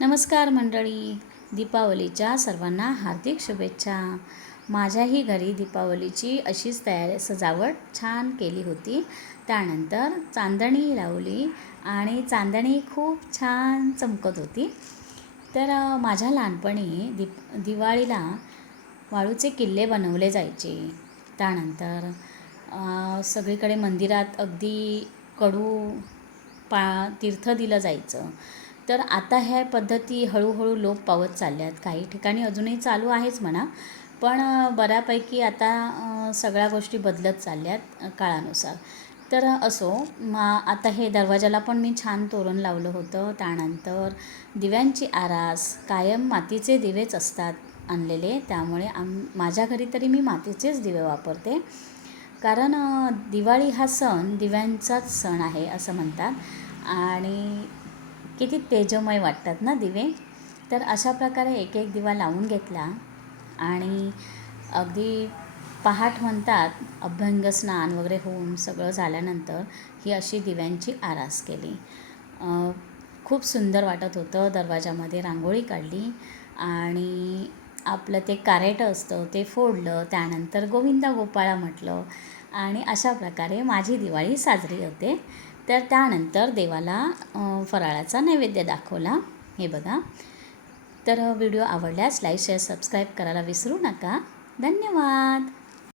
नमस्कार मंडळी. दीपावलीच्या सर्वांना हार्दिक शुभेच्छा. माझ्याही घरी दीपावलीची अशीच तयारी सजावट छान केली होती. त्यानंतर चांदणी लावली आणि चांदणी खूप छान चमकत होती. तर माझ्या लहानपणी दीप दिवाळीला वाळूचे किल्ले बनवले जायचे. त्यानंतर सगळीकडे मंदिरात अगदी कडू पा तीर्थ दिलं जायचं. तर आता ह्या पद्धती हळूहळू लोप पावत चालल्या आहेत काही ठिकाणी अजूनही चालू आहेच म्हणा. पण बऱ्यापैकी आता सगळ्या गोष्टी बदलत चालल्यात आहेत काळानुसार. तर असो मा आता हे दरवाजाला पण मी छान तोरण लावलं होतं. त्यानंतर दिव्यांची आरास कायम मातीचे दिवेच असतात आणलेले. त्यामुळे आम माझ्या घरी तरी मी मातीचेच दिवे वापरते. कारण दिवाळी हा सण दिव्यांचाच सण आहे असं म्हणतात. आणि किती तेजोमय वाटतात ना दिवे? तर अशा प्रकारे एक एक दिवा लावून घेतला आणि अगदी पहाट म्हणतात अभ्यंग स्नान वगैरे होऊन सगळं झाल्यानंतर ही अशी दिव्यांची आरास केली. खूप सुंदर वाटत होतं दरवाजामध्ये रांगोळी काढली आणि आपलं ते कारेटं असतं ते फोडलं त्यानंतर गोविंदा गोपाळा म्हटलं आणि अशा प्रकारे माझी दिवाळी साजरी होते. तर त्यानंतर देवाला फराळाचा नैवेद्य दाखवला. हे बघा. तर व्हिडिओ आवडल्यास लाईक शेअर सबस्क्राईब करायला विसरू नका. धन्यवाद.